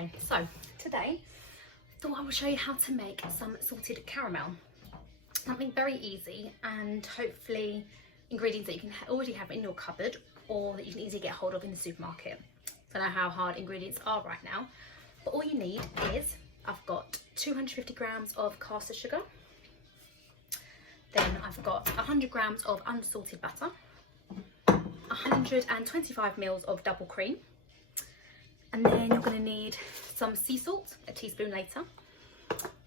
Okay, so today I thought I would show you how to make some salted caramel. Something very easy and hopefully ingredients that you can already have in your cupboard or that you can easily get hold of in the supermarket. I don't know how hard ingredients are right now, but all you need is, I've got 250 grams of caster sugar, then I've got 100 grams of unsalted butter, 125 mils of double cream, and then you're going to need some sea salt, a teaspoon later,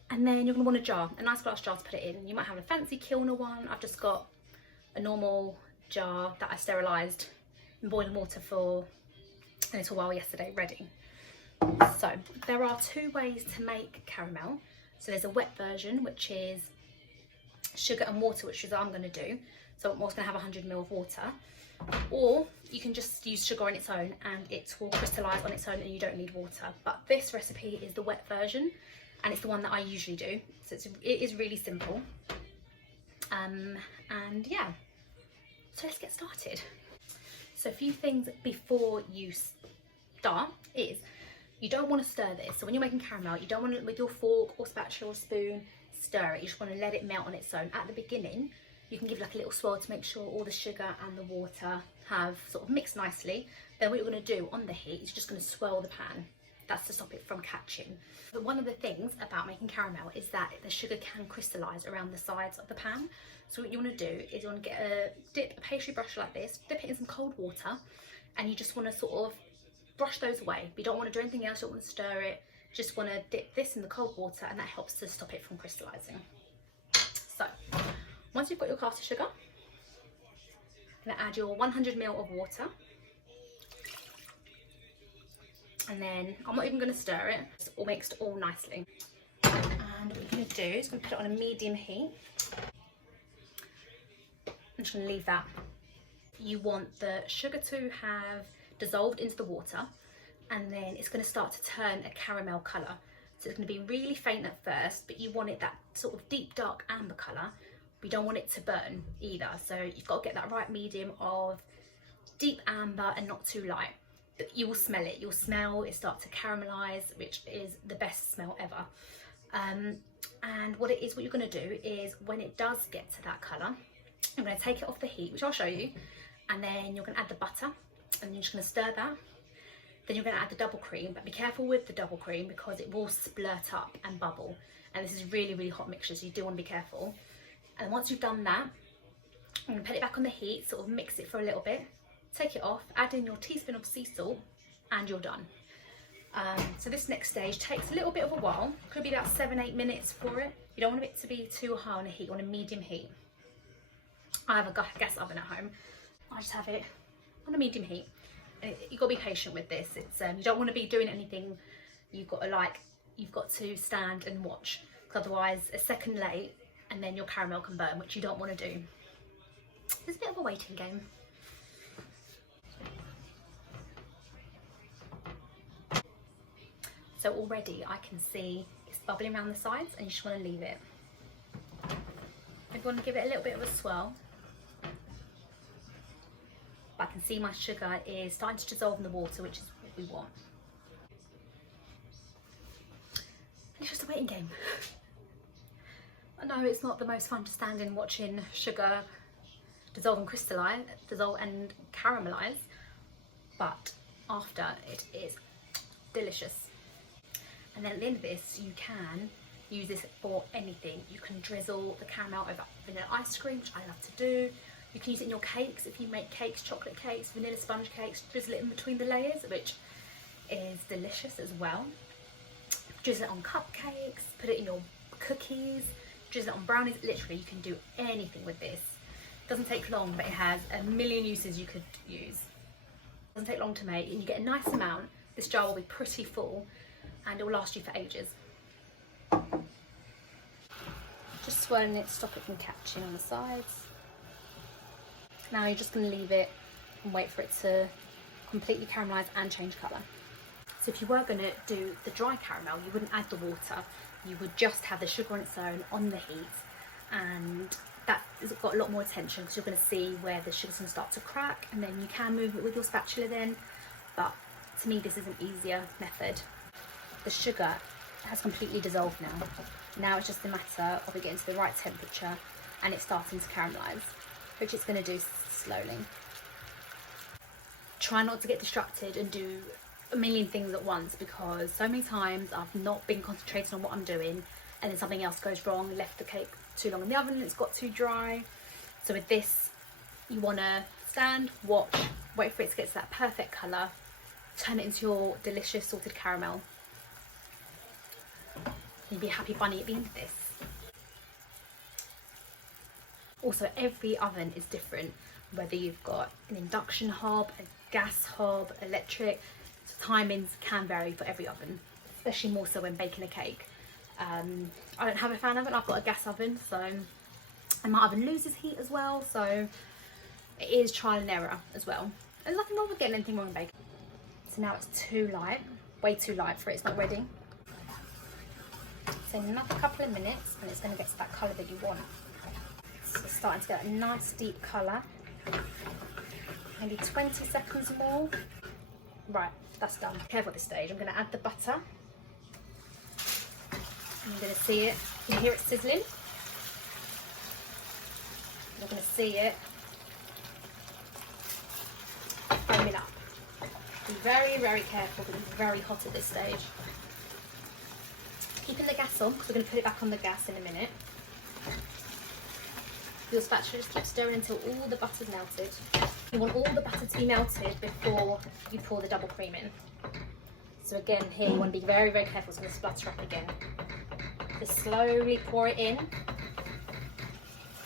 and then you're going to want a jar, a nice glass jar to put it in. You might have a fancy kilner one. I've just got a normal jar that I sterilised in boiling water for a little while yesterday, ready. So there are two ways to make caramel. So there's a wet version, which is sugar and water, which is what I'm going to do. So I'm also going to have 100 ml of water, or you can just use sugar on its own and it will crystallise on its own and you don't need water. But this recipe is the wet version and it's the one that I usually do. So it is really simple. And yeah, so let's get started. So a few things before you start is you don't want to stir this. So when you're making caramel, you don't want to, with your fork or spatula or spoon, stir it. You just want to let it melt on its own. At the beginning, you can give like a little swirl to make sure all the sugar and the water have sort of mixed nicely. Then what you're going to do on the heat is just going to swirl the pan. That's to stop it from catching. But one of the things about making caramel is that the sugar can crystallise around the sides of the pan. So what you want to do is you want to get a pastry brush like this, dip it in some cold water, and you just want to sort of brush those away. You don't want to do anything else, you don't want to stir it, just want to dip this in the cold water and that helps to stop it from crystallising. So once you've got your caster sugar, you're going to add your 100 ml of water, and then I'm not even going to stir it, it's all mixed all nicely. And what you're going to do is we're going to put it on a medium heat. I'm just going to leave that. You want the sugar to have dissolved into the water, and then it's going to start to turn a caramel colour. So it's going to be really faint at first, but you want it that sort of deep dark amber colour. We don't want it to burn either, so you've got to get that right medium of deep amber and not too light. But you will smell it. You'll smell it start to caramelise, which is the best smell ever. And what you're going to do is when it does get to that colour, I'm going to take it off the heat, which I'll show you, and then you're going to add the butter, and you're just going to stir that. Then you're going to add the double cream, but be careful with the double cream because it will splurt up and bubble. And this is really, really hot mixture, so you do want to be careful. And once you've done that, I'm going to put it back on the heat, sort of mix it for a little bit, take it off, add in your teaspoon of sea salt, and you're done. So this next stage takes a little bit of a while, could be about 7-8 minutes for it. You don't want it to be too high on the heat, on a medium heat. I have a gas oven at home. I just have it on a medium heat. And you've got to be patient with this. It's you don't want to be doing anything. You've got to stand and watch, because otherwise a second late and then your caramel can burn, which you don't want to do. It's a bit of a waiting game. So already I can see it's bubbling around the sides, and you just want to leave it. If you want to give it a little bit of a swirl. But I can see my sugar is starting to dissolve in the water, which is what we want. It's just a waiting game. I know it's not the most fun to stand in watching sugar dissolve and crystallise, dissolve and caramelise, but after it is delicious. And then at the end of this, you can use this for anything. You can drizzle the caramel over vanilla ice cream, which I love to do. You can use it in your cakes if you make cakes, chocolate cakes, vanilla sponge cakes, drizzle it in between the layers, which is delicious as well. Drizzle it on cupcakes, put it in your cookies, drizzle it on brownies. Literally, you can do anything with this. It doesn't take long, but it has a million uses you could use. It doesn't take long to make, and you get a nice amount. This jar will be pretty full, and it will last you for ages. Just swirling it to stop it from catching on the sides. Now you're just going to leave it and wait for it to completely caramelise and change colour. So if you were going to do the dry caramel, you wouldn't add the water. You would just have the sugar on its own on the heat, and that has got a lot more attention because you're going to see where the sugar's going to start to crack, and then you can move it with your spatula then. But to me, this is an easier method. the sugar has completely dissolved now. Now it's just a matter of it getting to the right temperature and it's starting to caramelise, which it's going to do slowly. Try not to get distracted and do a million things at once, because so many times I've not been concentrating on what I'm doing and then something else goes wrong, left the cake too long in the oven and it's got too dry. So with this, you want to stand, watch, wait for it to get to that perfect colour, turn it into your delicious salted caramel. You'll be a happy bunny at the end of this. Also, every oven is different, whether you've got an induction hob, a gas hob, electric. So timings can vary for every oven, especially more so when baking a cake. I don't have a fan oven, I've got a gas oven, so, and my oven loses heat as well, so it is trial and error as well. There's nothing wrong with getting anything wrong in baking. So now it's too light, way too light for it, it's not ready. So another couple of minutes and it's going to get to that colour that you want. It's starting to get a nice deep colour. Maybe 20 seconds more. Right, that's done. Careful at this stage, I'm going to add the butter. You're going to see it, you can hear it sizzling. You're going to see it foaming up. Be very, very careful because it's very hot at this stage. Keeping the gas on because we're going to put it back on the gas in a minute. Your spatula, just keep stirring until all the butter's melted. You want all the butter to be melted before you pour the double cream in. So again, here you want to be very, very careful. It's going to splutter up again. Just slowly pour it in.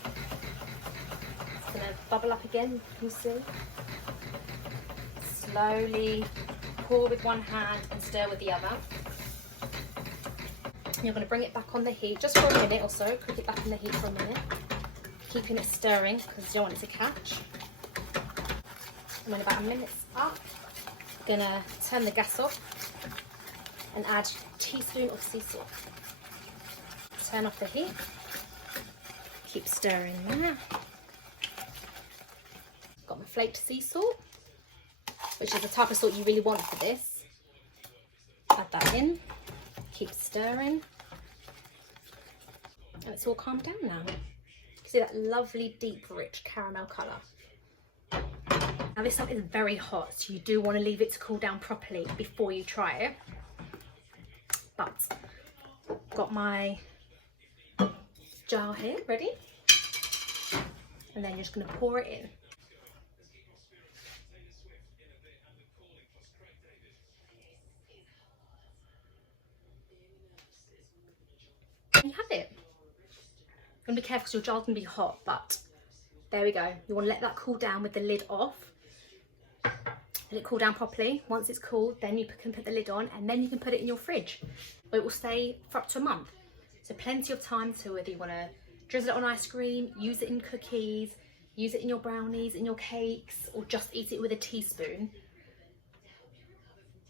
It's going to bubble up again, you see. Slowly pour with one hand and stir with the other. You're going to bring it back on the heat just for a minute or so. Cook it back in the heat for a minute. Keeping it stirring because you don't want it to catch. And when about a minute's up, I'm going to turn the gas off and add a teaspoon of sea salt. Turn off the heat. Keep stirring there. Got my flaked sea salt, which is the type of salt you really want for this. Add that in. Keep stirring. And it's all calmed down now. You see that lovely, deep, rich caramel colour. Now this stuff is very hot, so you do want to leave it to cool down properly before you try it. But got my jar here ready, and then you're just going to pour it in. And you have it. You're going to be careful because your jar's going to be hot, but there we go. You want to let that cool down with the lid off. Let it cool down properly. Once it's cooled, then you can put the lid on and then you can put it in your fridge. It will stay for up to a month. So plenty of time to whether you want to drizzle it on ice cream, use it in cookies, use it in your brownies, in your cakes, or just eat it with a teaspoon.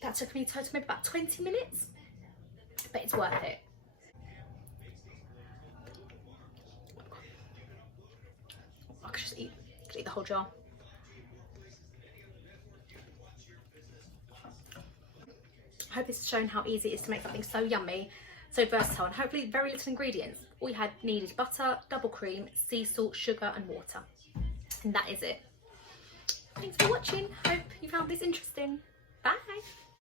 That took me totally maybe about 20 minutes, but it's worth it. I could just eat the whole jar. I hope this has shown how easy it is to make something so yummy, so versatile, and hopefully very little ingredients. All you had needed butter, double cream, sea salt, sugar and water. And that is it. Thanks for watching. Hope you found this interesting. Bye.